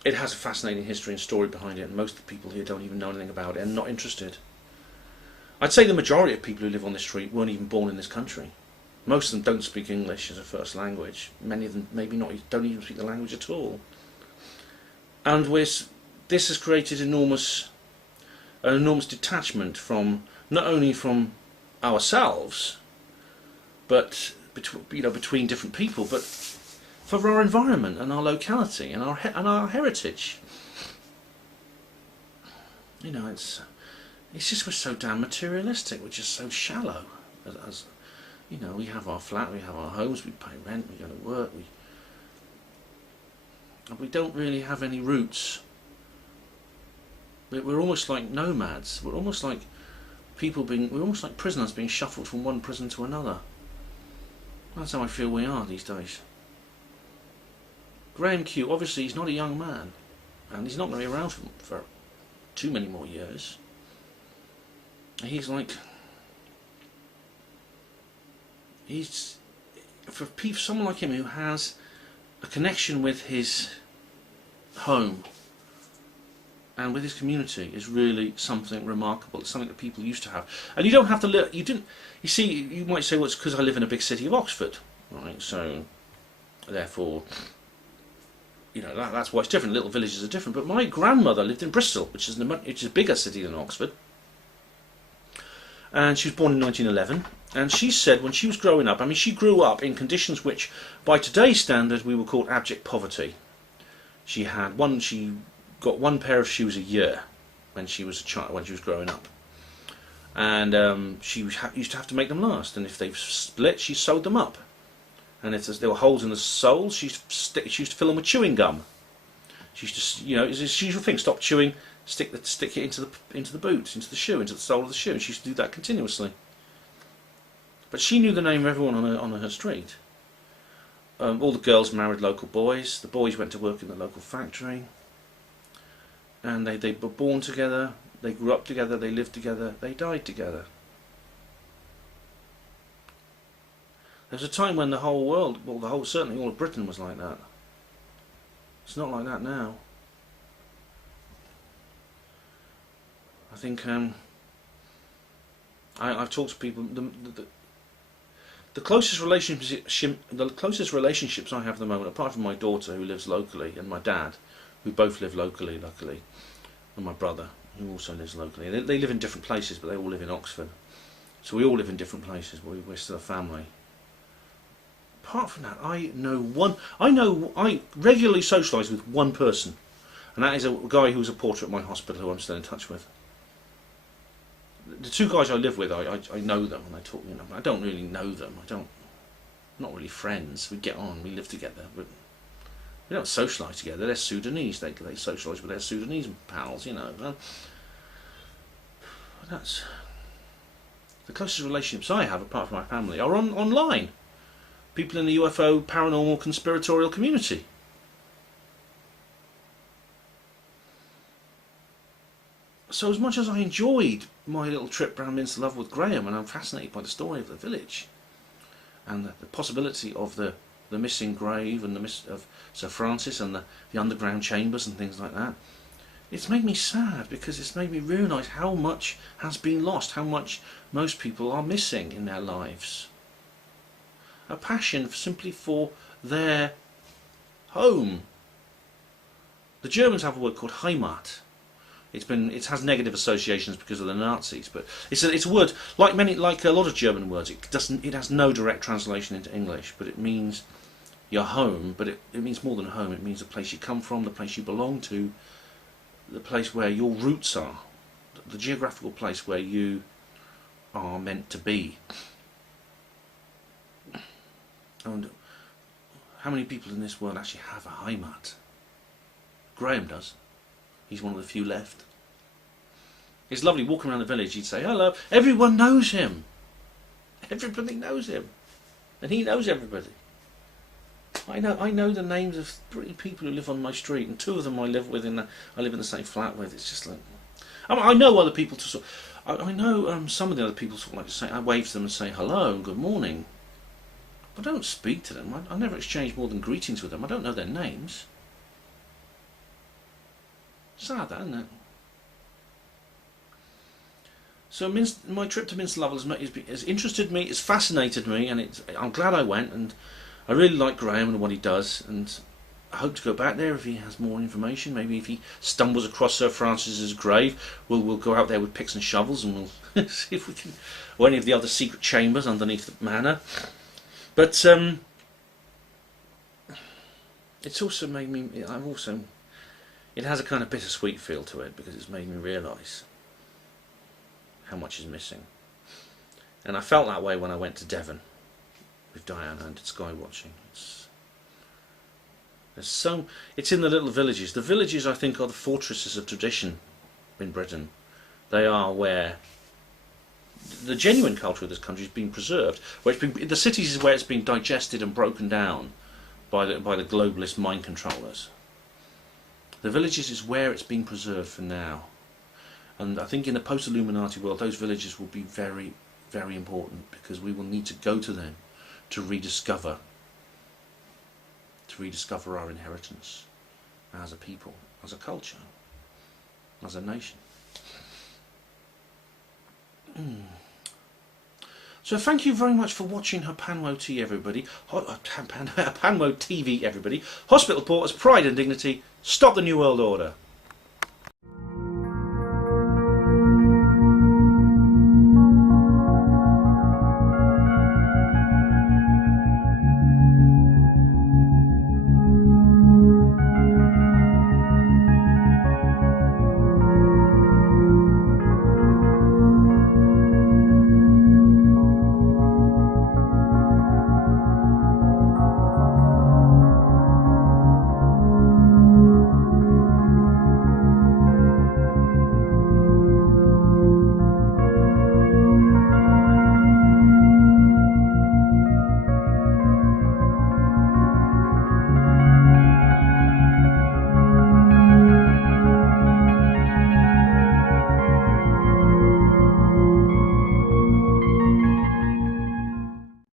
it has a fascinating history and story behind it, and most of the people here don't even know anything about it and not interested. I'd say the majority of people who live on this street weren't even born in this country. Most of them don't speak English as a first language. Many of them don't even speak the language at all. And this has created an enormous detachment from not only from ourselves, but between different people, but for our environment and our locality and our heritage. It's just we're so damn materialistic. We're just so shallow. As we have our flat, we have our homes, we pay rent, we go to work, we don't really have any roots. We're almost like nomads. We're almost like prisoners being shuffled from one prison to another. That's how I feel we are these days. Graham Q, obviously he's not a young man, and he's not going to be around for too many more years. He's for someone like him who has a connection with his home and with his community is really something remarkable. It's something that people used to have, and you don't have to live. You see, you might say, well, it's because I live in a big city of Oxford, right? So, therefore, that's why it's different. Little villages are different. But my grandmother lived in Bristol, which is a bigger city than Oxford, and she was born in 1911. And she said when she was growing up, she grew up in conditions which, by today's standard, we would call abject poverty. She got one pair of shoes a year when she was a child, when she was growing up. and used to have to make them last. And if they split, she sewed them up. And if there were holes in the soles, she used to fill them with chewing gum. She used to, it's a usual thing. Stop chewing, stick it into the boot, into the shoe, into the sole of the shoe. And she used to do that continuously. But she knew the name of everyone on her street. All the girls married local boys. The boys went to work in the local factory. And they were born together. They grew up together. They lived together. They died together. There was a time when the whole world, certainly all of Britain was like that. It's not like that now. I think I've talked to people. The closest relationships I have at the moment, apart from my daughter who lives locally, and my dad, who both live locally, luckily, and my brother who also lives locally. They live in different places, but they all live in Oxford. So we all live in different places, but we're still a family. Apart from that, I regularly socialise with one person, and that is a guy who's a porter at my hospital who I'm still in touch with. The two guys I live with, I know them, and I talk. I don't really know them. Not really friends. We get on, we live together, but we don't socialise together. They're Sudanese. They socialise with their Sudanese pals, That's the closest relationships I have, apart from my family, are online. People in the UFO, paranormal, conspiratorial community. So as much as I enjoyed my little trip around Minster Lovell with Graham, and I'm fascinated by the story of the village, and the possibility of the missing grave, and of Sir Francis, and the underground chambers and things like that, it's made me sad, because it's made me realise how much has been lost, how much most people are missing in their lives. A passion simply for their home. The Germans have a word called Heimat. It has negative associations because of the Nazis, but it's a word like a lot of German words. It has no direct translation into English, but it means your home. But it means more than home. It means the place you come from, the place you belong to, the place where your roots are, the geographical place where you are meant to be. And how many people in this world actually have a Heimat? Graham does. He's one of the few left. It's lovely walking around the village. He'd say hello. Everyone knows him. Everybody knows him, and he knows everybody. I know the names of 3 people who live on my street, and 2 of them I live in the same flat with. It's just like I know other people to. I know some of the other people sort of like to say. I wave to them and say hello and good morning. I don't speak to them. I never exchange more than greetings with them. I don't know their names. Sad, that, isn't it? So my trip to Minster Lovell has interested me, it's fascinated me, and I'm glad I went, and I really like Graham and what he does, and I hope to go back there if he has more information. Maybe if he stumbles across Sir Francis's grave, we'll go out there with picks and shovels, and we'll see if we can, or any of the other secret chambers underneath the manor. But it's also made me. It has a kind of bittersweet feel to it, because it's made me realise how much is missing. And I felt that way when I went to Devon with Diana and did sky watching. It's in the little villages. The villages, I think, are the fortresses of tradition in Britain. They are where the genuine culture of this country is being preserved. The cities is where it's been digested and broken down by the globalist mind controllers. The villages is where it's being preserved for now. And I think in the post-Illuminati world, those villages will be very, very important, because we will need to go to them to rediscover our inheritance as a people, as a culture, as a nation. So thank you very much for watching Panwo TV, everybody. Panwo TV, everybody. Hospital Porters, Pride and Dignity. Stop the New World Order.